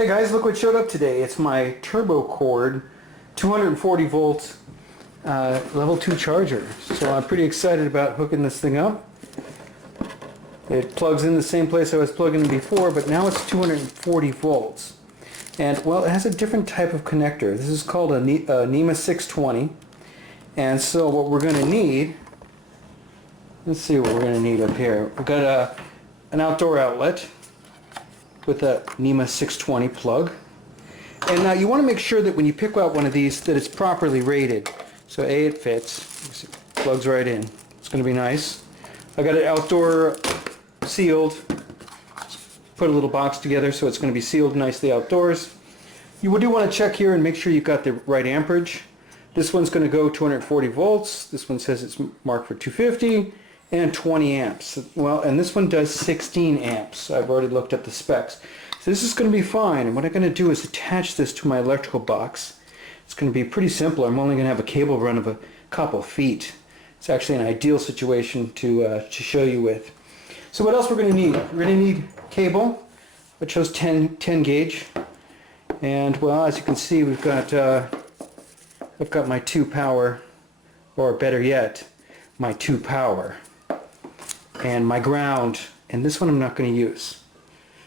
Hey guys, look what showed up today. It's my TurboCord 240 volt level 2 charger. So I'm pretty excited about hooking this thing up. It plugs in the same place I was plugging in before, but now it's 240 volts. And well, it has a different type of connector. This is called a NEMA 620. And so what we're going to need, let's see what we're going to need up here. We've got an outdoor outlet with a NEMA 620 plug. And now you want to make sure that when you pick out one of these that it's properly rated. So A, it fits, plugs right in. It's going to be nice. I got it outdoor sealed. Put a little box together so it's going to be sealed nicely outdoors. You do want to check here and make sure you've got the right amperage. This one's going to go 240 volts. This one says it's marked for 250 and 20 amps. Well, and this one does 16 amps. I've already looked at the specs. So this is going to be fine. And what I'm going to do is attach this to my electrical box. It's going to be pretty simple. I'm only going to have a cable run of a couple feet. It's actually an ideal situation to show you with. So what else we're going to need? We're going to need cable, which shows 10 gauge. And well, as you can see, we've got I've got my 2 power, or better yet, my 2 power, and my ground, and this one I'm not going to use.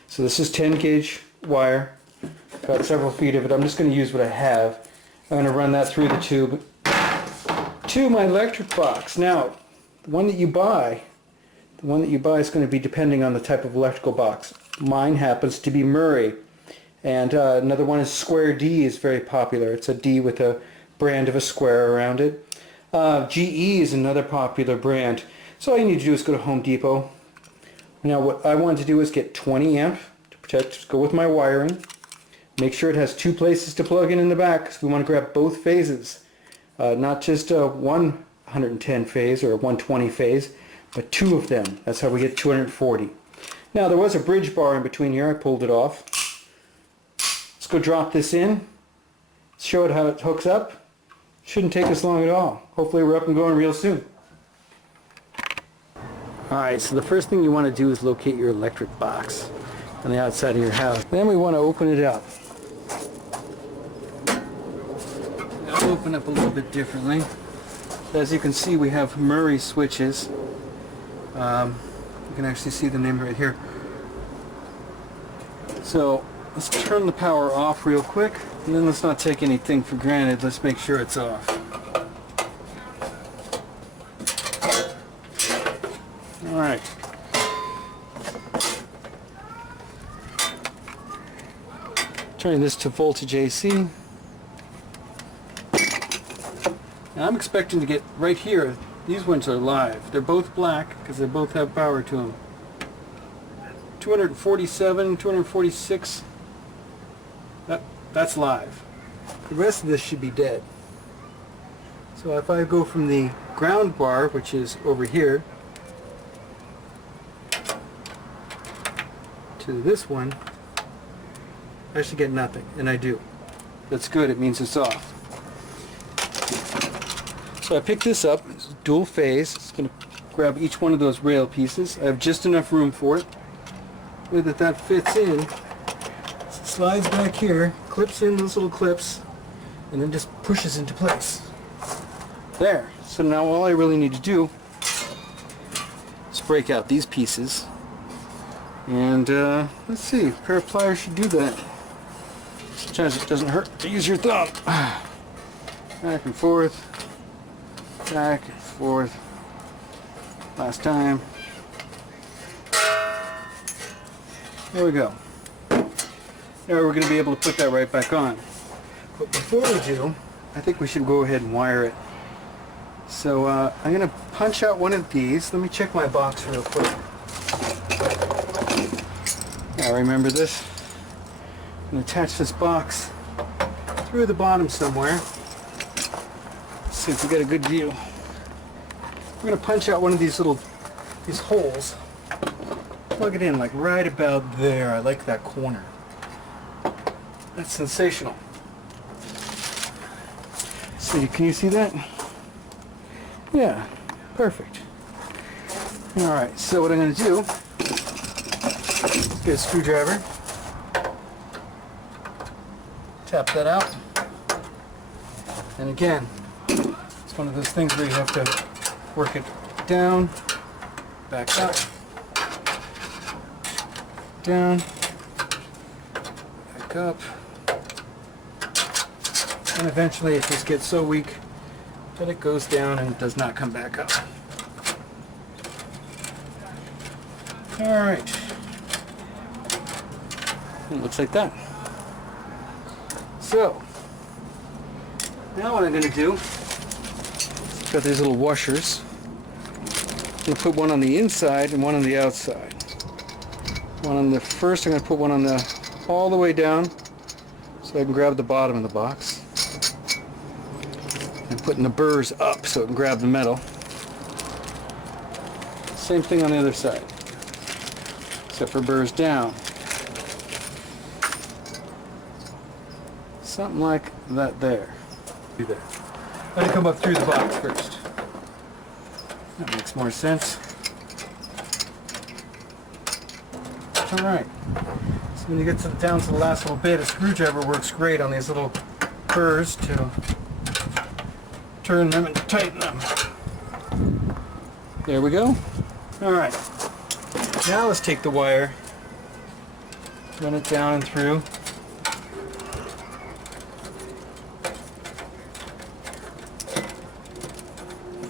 So this is 10 gauge wire, got several feet of it. I'm just going to use what I have. I'm going to run that through the tube to my electric box. Now, the one that you buy is going to be depending on the type of electrical box. Mine happens to be Murray, and another one is Square D is very popular. It's a D with a brand of a square around it. GE is another popular brand. So all you need to do is go to Home Depot. Now what I wanted to do is get 20 amp to protect, go with my wiring. Make sure it has 2 places to plug in the back, because we want to grab both phases. Not just one 110 phase or a 120 phase, but 2 of them. That's how we get 240. Now there was a bridge bar in between here. I pulled it off. Let's go drop this in. Show it how it hooks up. Shouldn't take us long at all. Hopefully we're up and going real soon. Alright, so the first thing you want to do is locate your electric box on the outside of your house. Then we want to open it up. I'll open up a little bit differently. As you can see, we have Murray switches. You can actually see the name right here. So let's turn the power off real quick, and then let's not take anything for granted. Let's make sure it's off. Alright. Turning this to voltage AC. Now I'm expecting to get right here. These ones are live. They're both black because they both have power to them. 247, 246. That's live. The rest of this should be dead. So if I go from the ground bar, which is over here, to this one, I should get nothing, and I do. That's good, it means it's off. So I picked this up, it's dual phase. It's going to grab each one of those rail pieces. I have just enough room for it. The way that fits in, it slides back here, clips in those little clips, and then just pushes into place. There. So now all I really need to do is break out these pieces. And let's see, a pair of pliers should do that. Sometimes it doesn't hurt to use your thumb. Back and forth. Back and forth. Last time. There we go. Now we're going to be able to put that right back on. But before we do, I think we should go ahead and wire it. So I'm going to punch out one of these. Let me check my box real quick. Now remember this. I'm going to attach this box through the bottom somewhere. Let's see if we get a good view. We're going to punch out one of these holes. Plug it in like right about there. I like that corner. That's sensational. So can you see that? Yeah, perfect. Alright, so what I'm going to do, get a screwdriver, tap that out. And again, it's one of those things where you have to work it down, back up, down, back up, and eventually it just gets so weak that it goes down and does not come back up. Alright. It looks like that. So, now what I'm going to do, got these little washers. I'm going to put one on the inside and one on the outside. One on the first, I'm going to put one on the all the way down so I can grab the bottom of the box. And putting the burrs up so it can grab the metal. Same thing on the other side, except for burrs down. Something like that there. Do that. Let it come up through the box first. That makes more sense. Alright. So when you get down to the last little bit, a screwdriver works great on these little burrs to turn them and tighten them. There we go. Alright. Now let's take the wire, run it down and through.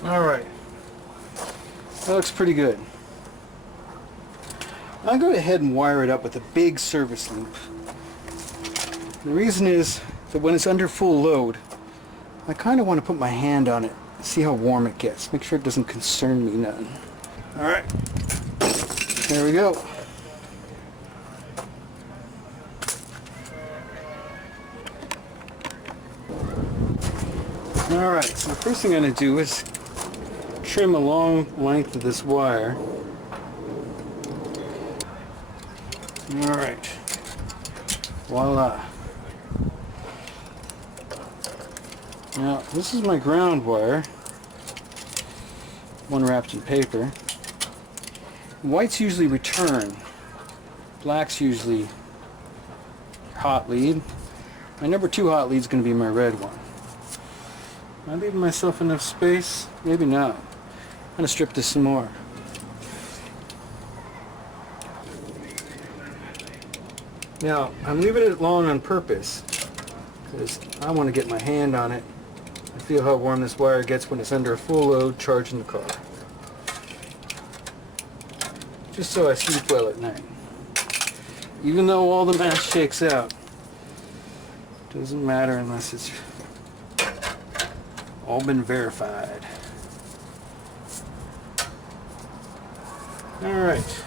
Alright, that looks pretty good. I'll go ahead and wire it up with a big service loop. The reason is that when it's under full load, I kind of want to put my hand on it, see how warm it gets, make sure it doesn't concern me none. Alright, there we go. Alright, so the first thing I'm going to do is trim a long length of this wire. Alright. Voila. Now, this is my ground wire. One wrapped in paper. White's usually return. Black's usually hot lead. My number 2 hot lead is going to be my red one. Am I leaving myself enough space? Maybe not. I'm going to strip this some more. Now, I'm leaving it long on purpose because I want to get my hand on it and feel how warm this wire gets when it's under a full load charging the car. Just so I sleep well at night. Even though all the math shakes out, doesn't matter unless it's all been verified. Alright.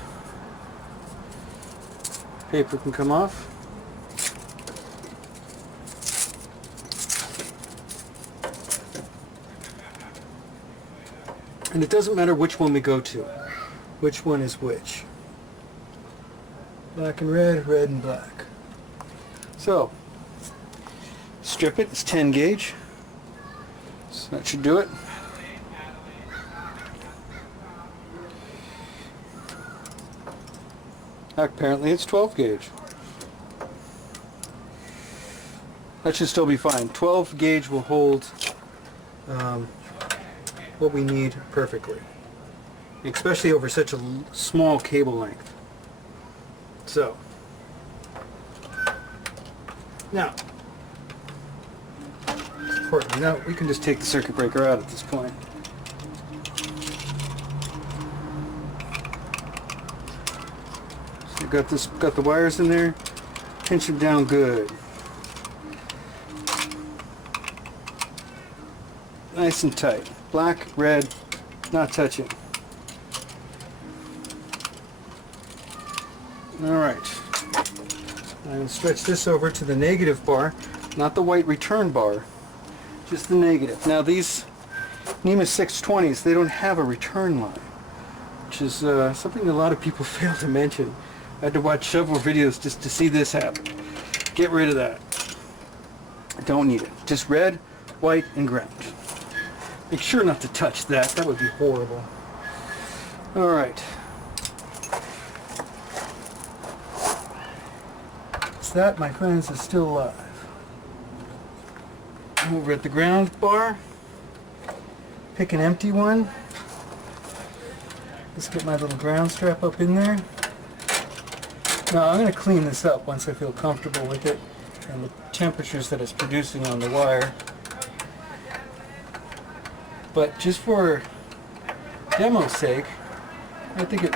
Paper can come off. And it doesn't matter which one we go to. Which one is which. Black and red, red and black. So, strip it. It's 10 gauge. So that should do it. Apparently it's 12 gauge. That should still be fine. 12 gauge will hold what we need perfectly, especially over such a small cable length. So, now, importantly, now we can just take the circuit breaker out at this point. So you've got the wires in there. Pinch them down good. Nice and tight. Black, red, not touching. Alright. I'm going to stretch this over to the negative bar, not the white return bar, just the negative. Now these NEMA 620s, they don't have a return line, which is something a lot of people fail to mention. I had to watch several videos just to see this happen. Get rid of that. Don't need it. Just red, white, and ground. Make sure not to touch that. That would be horrible. Alright. So that, my friends, is still alive. over at the ground bar, pick an empty one. Let's get my little ground strap up in there. Now I'm going to clean this up once I feel comfortable with it and the temperatures that it's producing on the wire. But just for demo's sake, I think it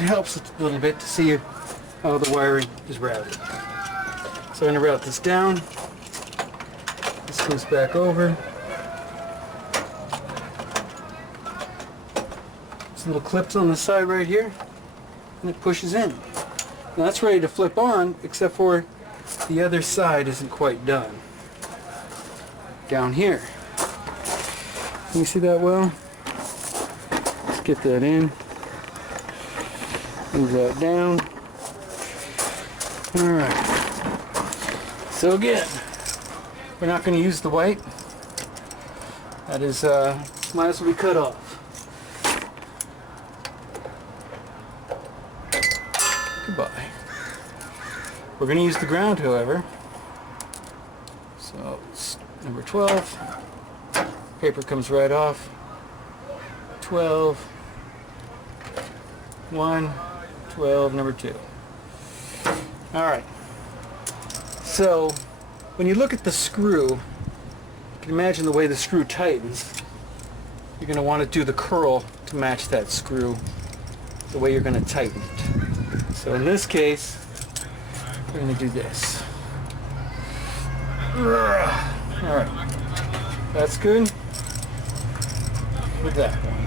helps a little bit to see how the wiring is routed. So I'm going to route this down. This goes back over. There's little clips on the side right here, and it pushes in. Now that's ready to flip on, except for the other side isn't quite done. Down here. Can you see that well? Let's get that in. Move that down. Alright. So again, we're not going to use the white. That is, might as well be cut off. Goodbye. We're going to use the ground, however. So it's number 12. Paper comes right off. 12. 1. 12, number 2. Alright. So when you look at the screw, you can imagine the way the screw tightens. You're going to want to do the curl to match that screw, the way you're going to tighten it. So in this case, we're going to do this. Alright, that's good. With that one.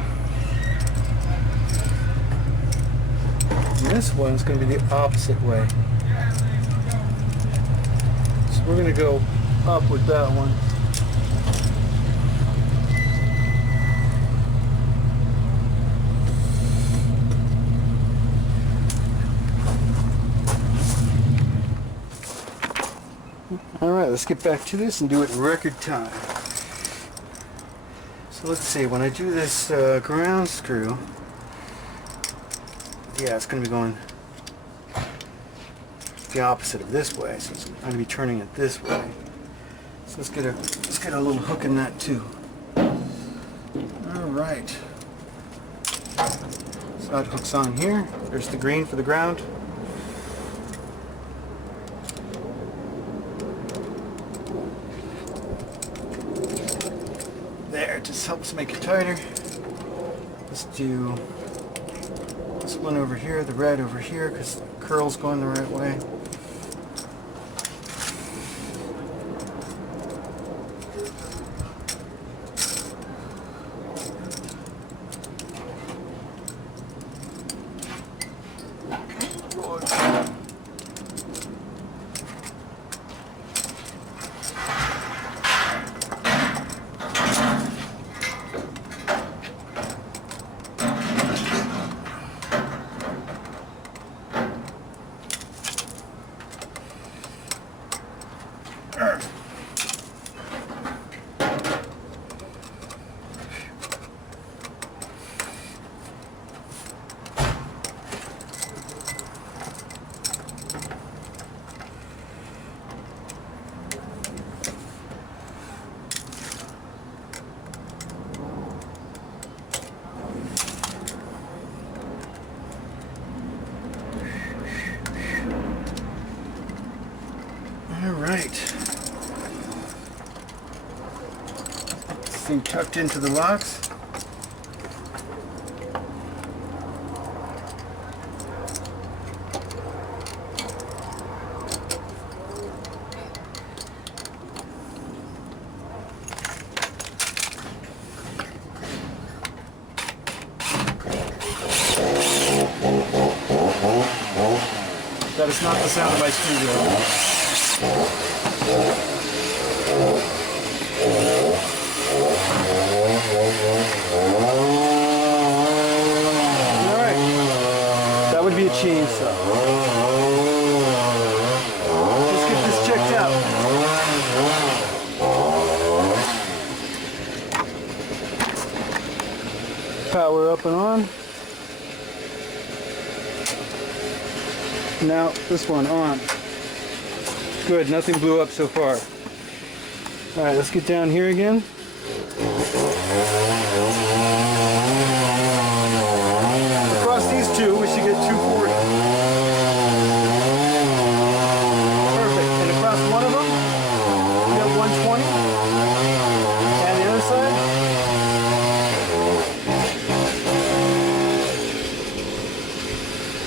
And this one's going to be the opposite way. So we're going to go up with that one. Alright, let's get back to this and do it in record time. So let's see, when I do this ground screw, yeah, it's going to be going the opposite of this way, so I'm going to be turning it this way. So let's get a little hook in that too. Alright. So that hook's on here. There's the green for the ground. There, it just helps make it tighter. Let's do this one over here, the red over here, because the curl's going the right way. Alright. This thing tucked into the locks. That is not the sound of my screwdriver. Alright, that would be a chainsaw. Let's get this checked out. Power up and on. Now this one on. Good, nothing blew up so far. Alright, let's get down here again. Across these two, we should get 240. Perfect. And across one of them, we got 120. And the other side?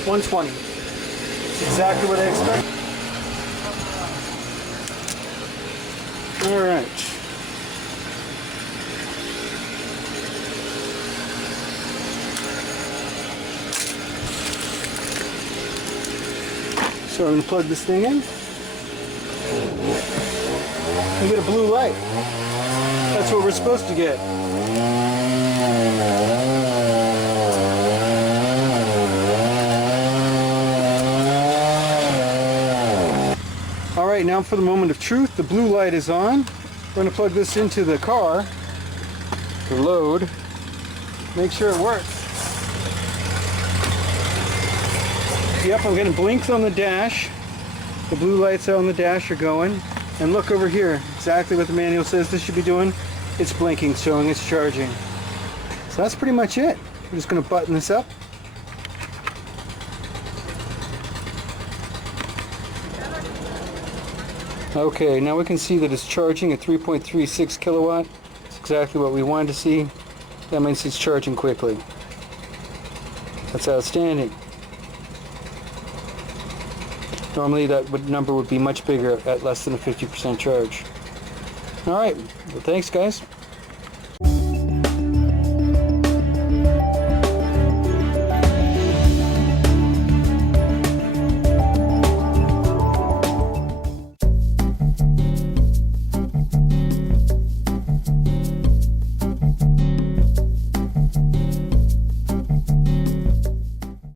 120. That's exactly what I expected. Alright. So I'm going to plug this thing in. We get a blue light. That's what we're supposed to get. Alright, now for the moment of truth. The blue light is on. We're going to plug this into the car to load. Make sure it works. Yep, I'm getting blinks on the dash. The blue lights on the dash are going. And look over here, exactly what the manual says this should be doing. It's blinking, showing it's charging. So that's pretty much it. We're just going to button this up. Okay, now we can see that it's charging at 3.36 kilowatt. That's exactly what we wanted to see. That means it's charging quickly. That's outstanding. Normally that number would be much bigger at less than a 50% charge. Alright, well, thanks guys.